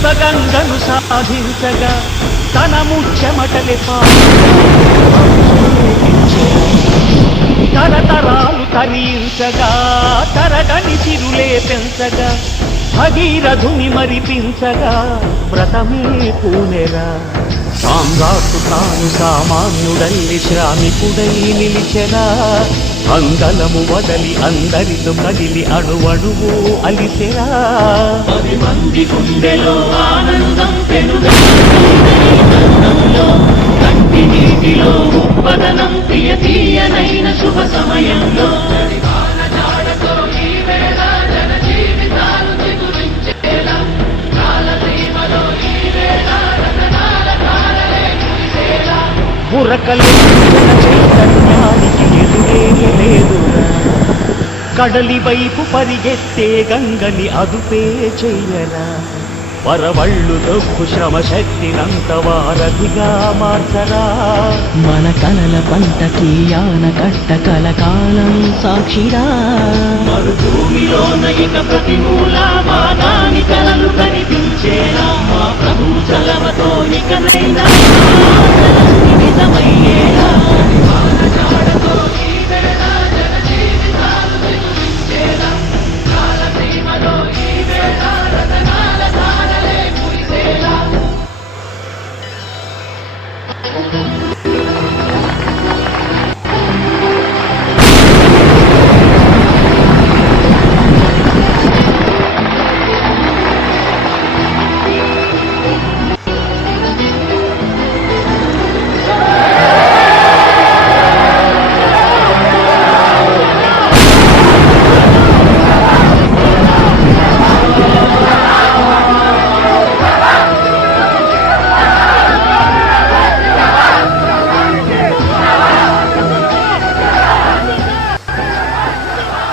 శివగంగను సాధించగా తన ముచ్చమటలి తరతరాలు తరించగా తరగని సిరులే పెంచగా భగీరథుని మరిపించగా వ్రతమే పూనెరా సామ్రాట్టు తాను సామాన్యుడల్లి శ్రామికుడై నిలిచెరా అంగలము వదలి అందరితో కదిలి అణువణువు అలిసెరా 10 మంది గుండెలో ఆనందం పెనుగంలో కంటి నీటిలో ఉప్పదనం ప్రియ తీయనైన శుభ సమయంలో బురకలు చైతన్యానికి ఎదురే లేదురా కడలి వైపు పరిగెత్తే గంగని అదుపే చెయ్యరా వరవళ్ళు దొక్కు శ్రమ శక్తినంత వారధిగా మార్చరా మన కలల పంటకి యాన కట్ట కలకాలం సాక్షిరా మరుభూమిలోన ఇక ప్రతిమూల మాదాని కలలు కనిపించేరా మా ప్రభు చలవతో ఇక నిజమయ్యేలా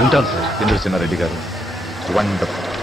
ఉంటాను సార్ ఇంద్రసేనారెడ్డి గారు. వండర్ఫుల్.